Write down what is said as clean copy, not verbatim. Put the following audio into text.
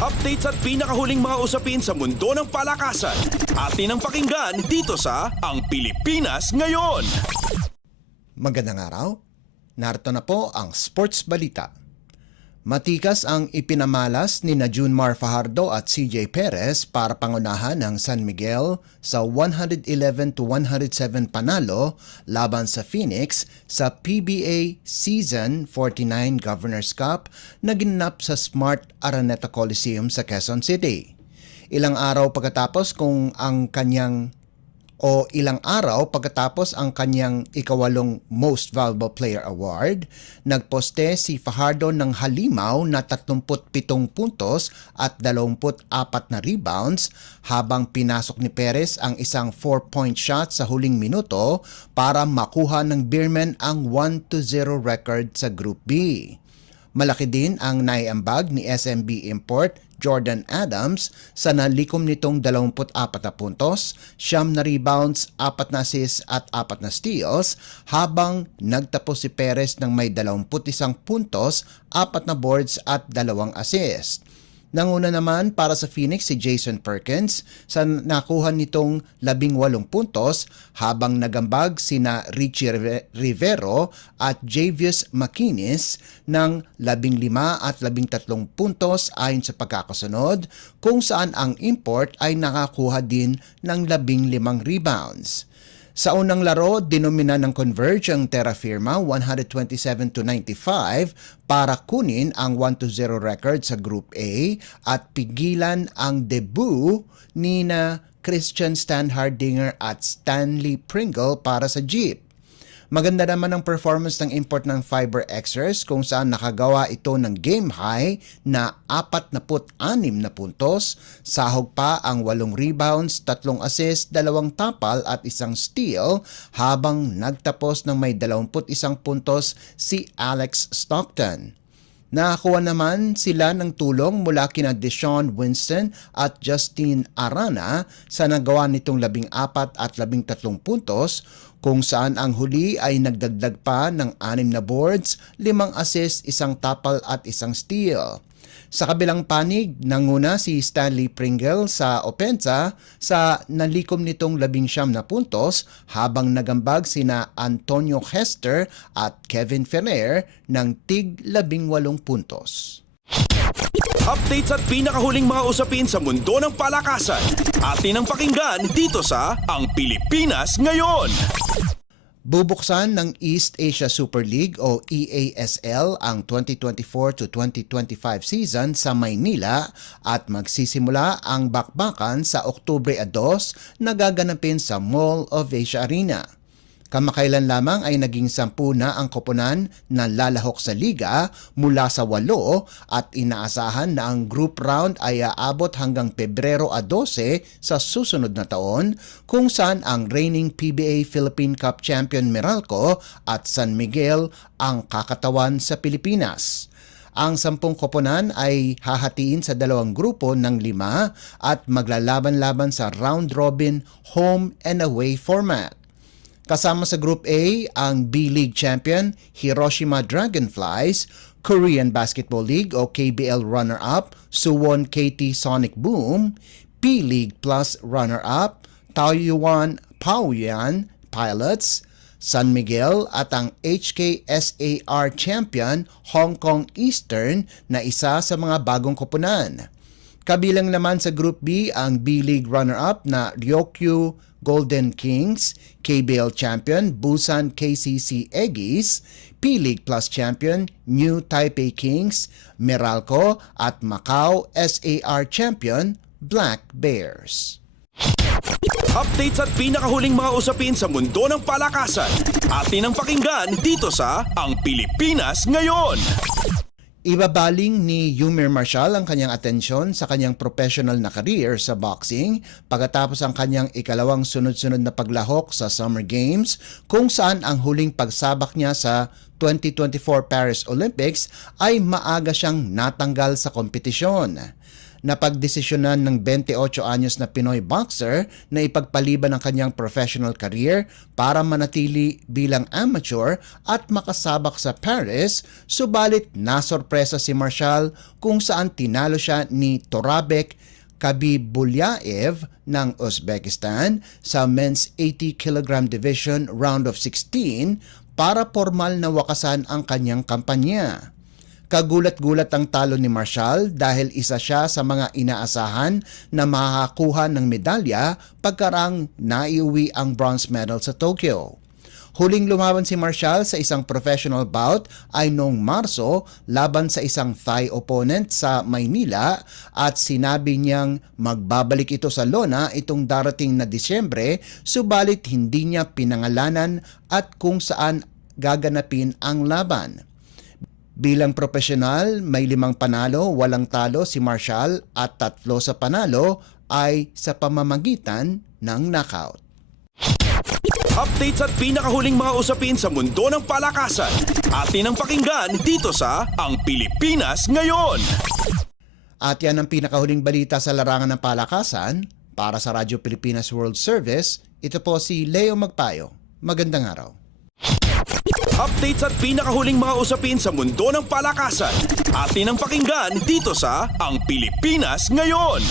Updates at pinakahuling mga usapin sa mundo ng palakasan. Atin ang pakinggan dito sa Ang Pilipinas Ngayon. Magandang araw. Narito na po ang Sports Balita. Matikas ang ipinamalas ni Junmar Fajardo at CJ Perez para pangunahan ng San Miguel sa 111-107 panalo laban sa Phoenix sa PBA Season 49 Governors Cup na ginanap sa Smart Araneta Coliseum sa Quezon City. Ilang araw pagkatapos ang kanyang ikawalong Most Valuable Player Award, nagposte si Fajardo ng halimaw na 37 puntos at 24 na rebounds habang pinasok ni Perez ang isang 4-point shot sa huling minuto para makuha ng Beermen ang 1-0 record sa Group B. Malaki din ang naiambag ni SMB import Jordan Adams sa nalikom nitong 24 na puntos, 9 na rebounds, 4 na assists at 4 na steals habang nagtapos si Perez ng may 21 puntos, 4 na boards at 2 assists. Nanguna naman para sa Phoenix si Jason Perkins sa nakuha nitong 18 puntos habang nagambag sina Richie Rivero at Javius McInnes ng 15 at 13 puntos ayon sa pagkakasunod kung saan ang import ay nakakuha din ng 15 rebounds. Sa unang laro, dinomina ng Converge ang Terra Firma 127-95 para kunin ang 1-0 record sa Group A at pigilan ang debut ni Christian Standhardinger at Stanley Pringle para sa Jeep. Maganda naman ang performance ng import ng Fiber Xers kung saan nakagawa ito ng game high na 46 na puntos, sahog pa ang 8 rebounds, 3 assists, 2 tapal at 1 steal habang nagtapos ng may 21 puntos si Alex Stockton. Nakakuha naman sila ng tulong mula kina Deshaun Winston at Justin Arana sa nagawa nitong 14 at 13 puntos kung saan ang huli ay nagdagdag pa ng 6 na boards, 5 assists, 1 tapal at 1 steal. Sa kabilang panig, nanguna si Stanley Pringle sa opensa sa nalikom nitong 19 na puntos habang nagambag sina Antonio Hester at Kevin Ferrer ng tig 18 puntos. Updates at pinakahuling mga usapin sa mundo ng palakasan. Atin ang pakinggan dito sa Ang Pilipinas Ngayon. Bubuksan ng East Asia Super League o EASL ang 2024 to 2025 season sa Maynila at magsisimula ang bakbakan sa Oktubre 2 na gaganapin sa Mall of Asia Arena. Kamakailan lamang ay naging 10 na ang koponan na lalahok sa liga mula sa 8 at inaasahan na ang group round ay aabot hanggang Pebrero 12 sa susunod na taon kung saan ang reigning PBA Philippine Cup champion Meralco at San Miguel ang kakatawan sa Pilipinas. Ang 10 koponan ay hahatiin sa 2 grupo ng 5 at maglalaban-laban sa round-robin home and away format. Kasama sa Group A ang B-League champion Hiroshima Dragonflies, Korean Basketball League o KBL runner-up Suwon KT Sonic Boom, P-League Plus runner-up Taoyuan Paoyuan Pilots, San Miguel at ang HKSAR champion Hong Kong Eastern na isa sa mga bagong koponan. Kabilang naman sa Group B ang B-League runner-up na Ryokyu Golden Kings, KBL champion Busan KCC Aggies, P-League Plus champion New Taipei Kings, Meralco at Macau SAR champion Black Bears. Updates at pinakahuling mga usapin sa mundo ng palakasan. Atin ang pakinggan dito sa Ang Pilipinas Ngayon. Ibabaling ni Yumir Marshall ang kanyang atensyon sa kanyang professional na career sa boxing pagkatapos ang kanyang ikalawang sunod-sunod na paglahok sa Summer Games kung saan ang huling pagsabak niya sa 2024 Paris Olympics ay maaga siyang natanggal sa kompetisyon. Napagdesisyonan ng 28 anyos na Pinoy boxer na ipagpaliban ang kanyang professional career para manatili bilang amateur at makasabak sa Paris, subalit nasorpresa si Marshall kung saan tinalo siya ni Torabek Khabibulyaev ng Uzbekistan sa men's 80 kg division round of 16 para formal na wakasan ang kanyang kampanya. Kagulat-gulat ang talo ni Marshall dahil isa siya sa mga inaasahan na makakakuha ng medalya pagkarang naiuwi ang bronze medal sa Tokyo. Huling lumaban si Marshall sa isang professional bout ay noong Marso laban sa isang Thai opponent sa Maynila at sinabi niyang magbabalik ito sa lona itong darating na Disyembre, subalit hindi niya pinangalanan at kung saan gaganapin ang laban. Bilang profesional, may 5 panalo, 8 talo si Marshall at 3 sa panalo ay sa pamamagitan ng knockout. Updates at pinakahuling mga usapin sa mundo ng palakasan. Atin ang pakinggan dito sa Ang Pilipinas Ngayon. At yan ang pinakahuling balita sa larangan ng palakasan. Para sa Radyo Pilipinas World Service, ito po si Leo Magpayo. Magandang araw. Updates at pinakahuling mga usapin sa mundo ng palakasan. Atin ang pakinggan dito sa Ang Pilipinas Ngayon.